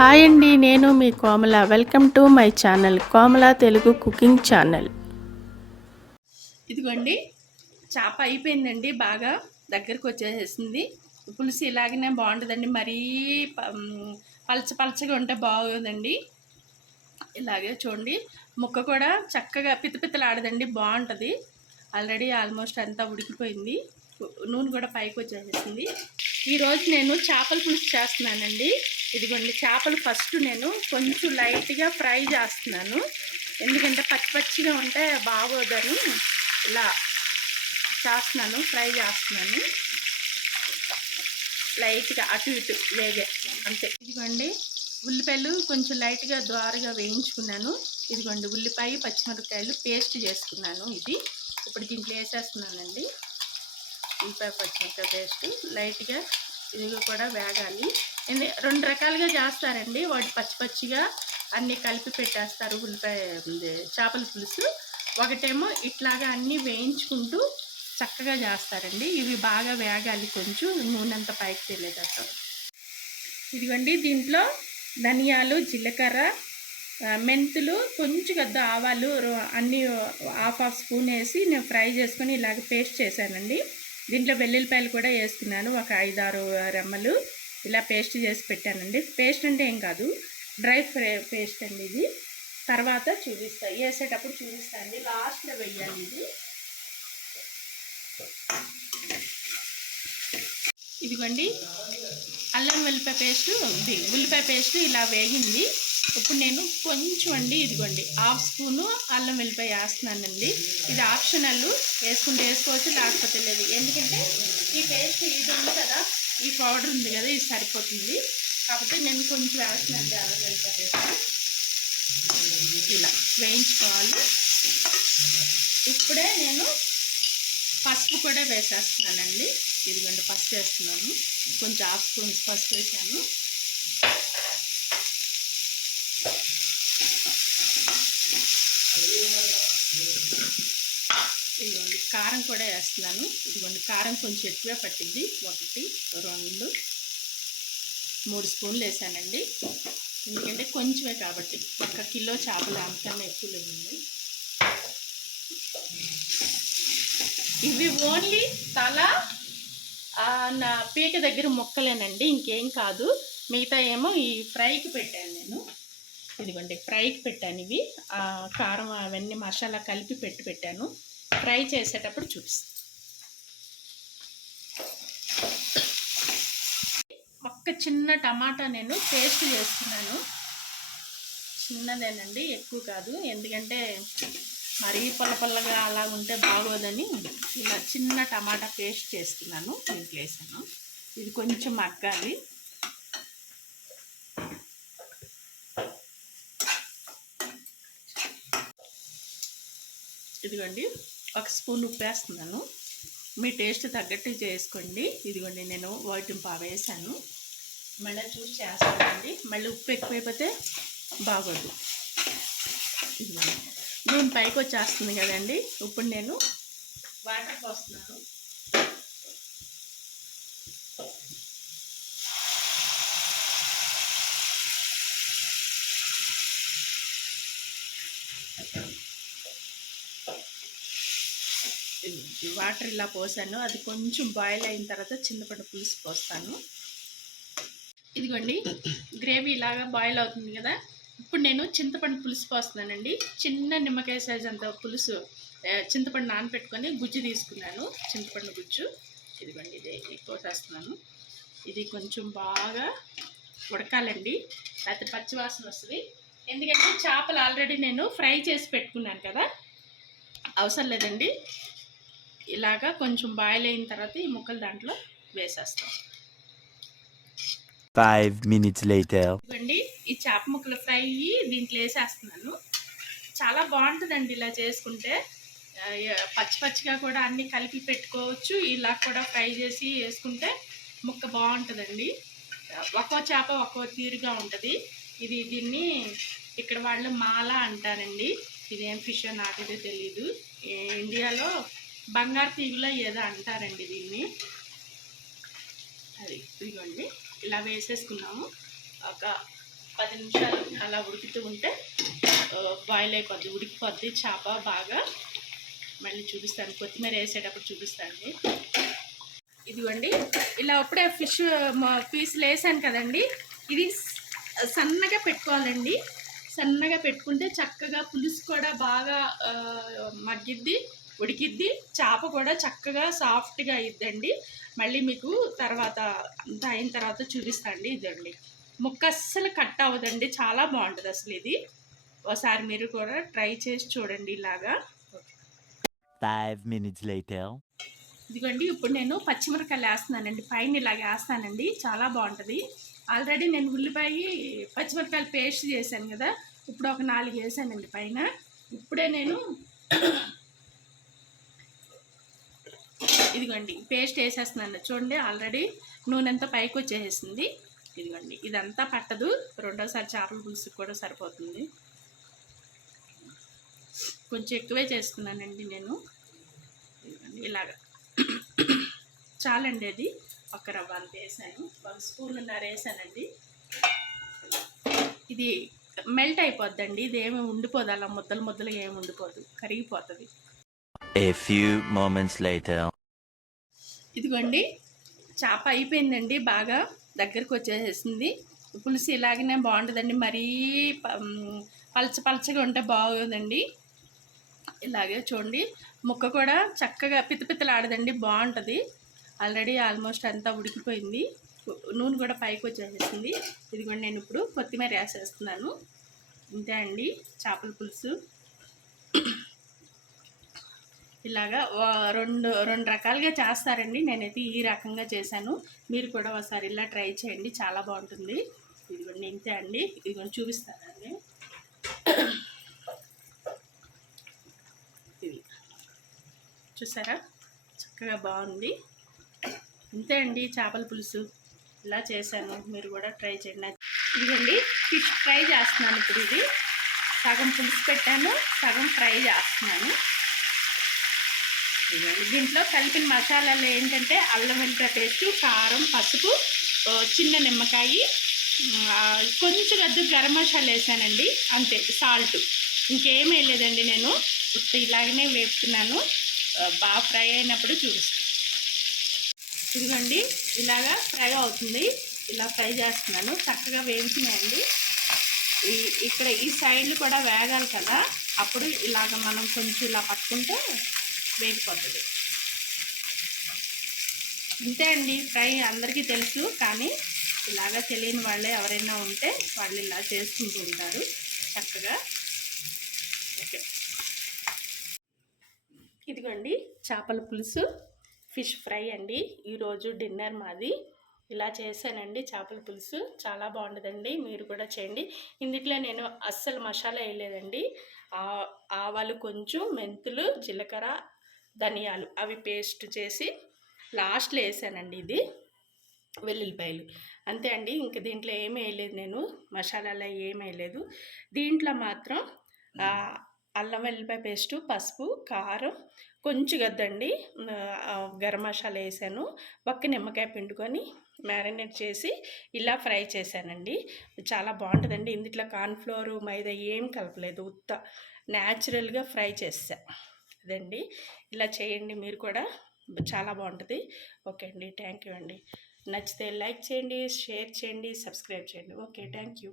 Hi అండి, నేను మీ Komala. Welcome to my channel Komala Telugu cooking channel. ఇదిగోండి, చేప అయిపోయిందండి, బాగా దగ్గరకు వచ్చేసేసింది. పులుసు ఇలాగనే బాగుంటుందండి, మరీ పలచగా ఉంటే బాగోదండి. ఇలాగే చూడండి, ముక్క కూడా చక్కగా పిత్తలాడదండి, బాగుంటుంది. ఆల్రెడీ ఆల్మోస్ట్ అంతా ఉడికిపోయింది, నూనె కూడా పైకి వచ్చేసేసింది. ఈరోజు నేను చేపల పులుసు చేస్తున్నానండి. ఇదిగోండి, చేపలు ఫస్ట్ నేను కొంచెం లైట్గా ఫ్రై చేస్తున్నాను, ఎందుకంటే పచ్చిగా ఉంటే బాగోదని ఇలా చేస్తున్నాను. ఫ్రై చేస్తున్నాను లైట్గా, అటు ఇటు వేగే అంతే. ఇదిగోండి, ఉల్లిపాయలు కొంచెం లైట్గా ద్వారగా వేయించుకున్నాను. ఇదిగోండి, ఉల్లిపాయ పచ్చిమిరపకాయలు పేస్ట్ చేసుకున్నాను. ఇది ఇప్పుడు దీంట్లో వేసేస్తున్నానండి. ఉల్లిపాయ పచ్చిమిరపకాయ పేస్ట్ లైట్గా ఇది కూడా వేగాలి. రెండు రకాలుగా చేస్తారండి, వాటి పచ్చిగా అన్నీ కలిపి పెట్టేస్తారు ఉల్లిపాయ చేపల పులుసు. ఒకటేమో ఇట్లాగా అన్నీ వేయించుకుంటూ చక్కగా చేస్తారండి. ఇవి బాగా వేగాలి, కొంచెం నూనె అంతా పైకి తెలియదట. ఇదిగోండి, దీంట్లో ధనియాలు, జీలకర్ర, మెంతులు, కొంచెం గద్ద ఆవాలు అన్నీ హాఫ్ స్పూన్ వేసి నేను ఫ్రై చేసుకొని ఇలాగ పేస్ట్ చేశానండి. దీంట్లో వెల్లుల్లిపాయలు కూడా వేసుకున్నాను, ఒక 5-6 రెమ్మలు ఇలా పేస్ట్ చేసి పెట్టానండి. పేస్ట్ అంటే ఏం కాదు, డ్రై పేస్ట్ అండి ఇది. తర్వాత చూపిస్తాను, వేసేటప్పుడు చూపిస్తాను అండి, లాస్ట్లో వేయాలి ఇది. ఇదిగోండి, అల్లం వెల్లిపాయ పేస్ట్, ఉల్లిపాయ పేస్ట్ ఇలా వేగింది. ఇప్పుడు నేను కొంచెం అండి, ఇదిగోండి హాఫ్ స్పూను అల్లం వెల్లిపాయ వేస్తున్నానండి. ఇది ఆప్షనల్, వేసుకుంటే వేసుకోవచ్చు, లేకపోతే లేదు. ఎందుకంటే ఈ పేస్ట్ ఇది ఉంది కదా, ఈ పౌడర్ ఉంది కదా, ఇది సరిపోతుంది. కాకపోతే నేను కొంచెం వేస్తున్నానండి అల్లం వెల్లిపాయ పేస్ట్. ఇలా వేయించుకోవాలి. ఇప్పుడే నేను పసుపు కూడా వేసేస్తున్నానండి. ఇదిగోండి, పసుపు వేస్తున్నాను, కొంచెం హాఫ్ స్పూన్ పసుపు వేసాను. ఇదిగోండి, కారం కూడా వేస్తున్నాను. ఇదిగోండి, కారం కొంచెం ఎక్కువే పట్టింది, 1, 2, 3 స్పూన్లు వేసానండి. ఎందుకంటే కొంచెమే కాబట్టి, 1 కిలో చేపలు అంతకన్నా ఎక్కువ లేదండి. ఇవి ఓన్లీ తల నా పీక దగ్గర ముక్కలేనండి, ఇంకేం కాదు. మిగతా ఏమో ఈ ఫ్రైకి పెట్టాను నేను. ఇదిగోండి, ఫ్రైకి పెట్టాను. ఇవి కారం అవన్నీ మసాలా కలిపి పెట్టాను. ఫ్రై చేసేటప్పుడు చూపిస్తాను. ఒక్క చిన్న టమాటా నేను పేస్ట్ చేస్తున్నాను, చిన్నదేనండి, ఎక్కువ కాదు. ఎందుకంటే మరీ పుల్లగా అలా ఉంటే బాగోదని ఇలా చిన్న టమాటా పేస్ట్ చేసుకున్నాను, దీంట్లో వేసాను. ఇది కొంచెం మగ్గాలి. ఇదిగోండి, 1 స్పూన్ ఉప్పు వేస్తున్నాను, మీ టేస్ట్ తగ్గట్టు చేసుకోండి. ఇదిగోండి, నేను 1 వేసాను. మళ్ళీ చూసి చేస్తానండి, మళ్ళీ ఉప్పు ఎక్కువైపోతే బాగోదు. ఇదిగోండి, నూనె పైకి వచ్చేస్తుంది కదండి. ఇప్పుడు నేను వాటర్ పోస్తున్నాను. వాటర్ ఇలా పోసాను, అది కొంచెం బాయిల్ అయిన తర్వాత చింతపండు పులుసు పోస్తాను. ఇదిగోండి, గ్రేవీ ఇలాగా బాయిల్ అవుతుంది కదా, ఇప్పుడు నేను చింతపండు పులుసు పోస్తున్నానండి. చిన్న నిమ్మకాయ సైజ్ అంత పులుసు చింతపండు నానబెట్టుకొని గుజ్జు తీసుకున్నాను, చింతపండు గుజ్జు. ఇదిగోండి, ఇది పోసేస్తున్నాను. ఇది కొంచెం బాగా ఉడకాలండి, లేకపోతే పచ్చివాసన వస్తుంది. ఎందుకంటే చేపలు ఆల్రెడీ నేను ఫ్రై చేసి పెట్టుకున్నాను కదా, అవసరం లేదండి. ఇలాగా కొంచెం బాయిల్ అయిన తర్వాత ఈ ముక్కలు దాంట్లో వేసేస్తాం. 5 minutes later. ఇవ్వండి, ఈ చేప ముక్కలు ఫ్రై దీంట్లో వేసేస్తున్నాను. చాలా బాగుంటుందండి ఇలా చేసుకుంటే. పచ్చిగా కూడా అన్నీ కలిపి పెట్టుకోవచ్చు, ఇలా కూడా ఫ్రై చేసి వేసుకుంటే ముక్క బాగుంటుందండి. ఒక్కో చేప ఒక్కో తీరుగా ఉంటుంది. దీన్ని ఇక్కడ వాళ్ళు మాల అంటారండి. ఇదేం ఫిష్ నాకైతే తెలీదు. ఇండియాలో బంగారు తీగులో ఏదో అంటారండి దీన్ని. అది ఇదిగోండి, ఇలా వేసేసుకున్నాము. ఒక 10 నిమిషాలు అలా ఉడుకుతూ ఉంటే బాయిల్ అయిపోద్ది, ఉడికిపోద్ది చేప బాగా. మళ్ళీ చూపిస్తాను, కొత్తిమీర వేసేటప్పుడు చూపిస్తాను. ఇదిగోండి, ఇలా అప్పుడే ఫిష్ పీసులు వేసాను కదండి, ఇది సన్నగా పెట్టుకోవాలండి. సన్నగా పెట్టుకుంటే చక్కగా పులుసు కూడా బాగా మగ్గిద్ది, ఉడికిద్ది, చేప కూడా చక్కగా సాఫ్ట్గా అయిద్దండి. మళ్ళీ మీకు తర్వాత అంత అయిన తర్వాత చూపిస్తాండి. ఇదండి, ముక్క అస్సలు కట్ అవ్వదండి, చాలా బాగుంటుంది అసలు ఇది. ఒకసారి మీరు కూడా ట్రై చేసి చూడండి ఇలాగా. 5 minutes later. ఇదిగోండి, ఇప్పుడు నేను పచ్చిమిరకాయలు వేస్తున్నానండి, పైన ఇలాగ వేస్తానండి, చాలా బాగుంటుంది. ఆల్రెడీ నేను ఉల్లిపాయ పచ్చిమిరకాయలు పేస్ట్ చేశాను కదా, ఇప్పుడు ఒక 4 వేసానండి పైన. ఇప్పుడే నేను ఇదిగోండి పేస్ట్ వేసేస్తున్నాను చూడండి, ఆల్రెడీ నూనె అంతా పైకి వచ్చేసింది. ఇదిగోండి, ఇదంతా పట్టదు, రెండోసారి చేపల పులుసుకి కూడా సరిపోతుంది. కొంచెం ఎక్కువే చేసుకున్నానండి నేను. ఇదిగోండి ఇలాగా చాలండి, అది ఒక రవ్వ అంత వేసాను, 1 స్పూన్న్నర వేసానండి. ఇది మెల్ట్ అయిపోద్దండి, ఇది ఏమి ఉండిపోదు, అలా ముద్దలు ముద్దలు ఏమి ఉండిపోదు, కరిగిపోతుంది. A few moments later. ఇదిగోండి, చేప అయిపోయిందండి, బాగా దగ్గరకు వచ్చేసేసింది. పులుసు ఇలాగనే బాగుంటుందండి, మరీ పలచగా ఉంటే బాగోదండి. ఇలాగే చూడండి, ముక్క కూడా చక్కగా పిత్తపిత్తలాడదండి, బాగుంటుంది. ఆల్రెడీ ఆల్మోస్ట్ అంతా ఉడికిపోయింది, నూనె కూడా పైకి వచ్చేసేసింది. ఇదిగోండి, నేను ఇప్పుడు కొత్తిమీర వేసేస్తున్నాను. ఇంతే అండి చేపల పులుసు. ఇలాగా రెండు రకాలుగా చేస్తారండి, నేనైతే ఈ రకంగా చేశాను. మీరు కూడా ఒకసారి ఇలా ట్రై చేయండి, చాలా బాగుంటుంది. ఇదిగోండి ఇంతే అండి, ఇదిగోండి చూపిస్తానండి. ఇది చూసారా, చక్కగా బాగుంది. ఇంతే అండి చేపల పులుసు, ఇలా చేశాను, మీరు కూడా ట్రై చేయండి. ఇదిగోండి, ఫిష్ ఫ్రై చేస్తున్నాను ఇప్పుడు. ఇది సగం పులుసు పెట్టాను, సగం ఫ్రై చేస్తున్నాను. ఇదిగోండి, దీంట్లో కలిపిన మసాలాలు ఏంటంటే అల్లం వెల్లిపాయ పేస్టు, కారం, పసుపు, చిన్న నిమ్మకాయ, కొంచెం అద్దె గరం మసాలా వేసానండి, అంతే, సాల్ట్, ఇంకేమీ వేయలేదండి. నేను ఇలాగనే వేపుతున్నాను, బాగా ఫ్రై అయినప్పుడు చూపిస్తాను. ఇదిగోండి, ఇలాగా ఫ్రై అవుతుంది, ఇలా ఫ్రై చేస్తున్నాను, చక్కగా వేగుతున్నాయండి. ఇక్కడ ఈ సైడ్లు కూడా వేగాలి కదా, అప్పుడు ఇలాగ మనం కొంచెం ఇలా పట్టుకుంటే వేగిపోతుంది. ఇంతే అండి, ఫ్రై అందరికీ తెలుసు, కానీ ఇలాగా తెలియని వాళ్ళే ఎవరైనా ఉంటే వాళ్ళు ఇలా చేసుకుంటూ ఉంటారు చక్కగా. ఓకే, ఇదిగోండి చేపల పులుసు, ఫిష్ ఫ్రై అండి, ఈరోజు డిన్నర్ మాది. ఇలా చేశానండి చేపల పులుసు, చాలా బాగుంటుందండి, మీరు కూడా చేయండి. ఇందులో నేను అస్సలు మసాలా వేయలేదండి, ఆవాలు కొంచెం, మెంతులు, జీలకర్ర, ధనియాలు అవి పేస్ట్ చేసి లాస్ట్లో వేసానండి. ఇది వెల్లుల్లిపాయలు, అంతే అండి. ఇంక దీంట్లో ఏమీ వేయలేదు, నేను మసాలాలో ఏమీ వేయలేదు. దీంట్లో మాత్రం అల్లం వెల్లిపాయ పేస్టు, పసుపు, కారం, కొంచెం గద్దండి గరం మసాలా వేసాను, ఒక్క నిమ్మకాయ పిండుకొని మ్యారినేట్ చేసి ఇలా ఫ్రై చేశానండి. చాలా బాగుంటుందండి. ఇందులో కార్న్ఫ్లోరు, మైదా ఏం కలపలేదు, ఉత్త న్యాచురల్గా ఫ్రై చేసా. అదండి, ఇలా చేయండి మీరు కూడా, చాలా బాగుంటుంది. ఓకే అండి, థ్యాంక్ యూ అండి. నచ్చితే లైక్ చేయండి, షేర్ చేయండి, సబ్స్క్రైబ్ చేయండి. Okay, thank you.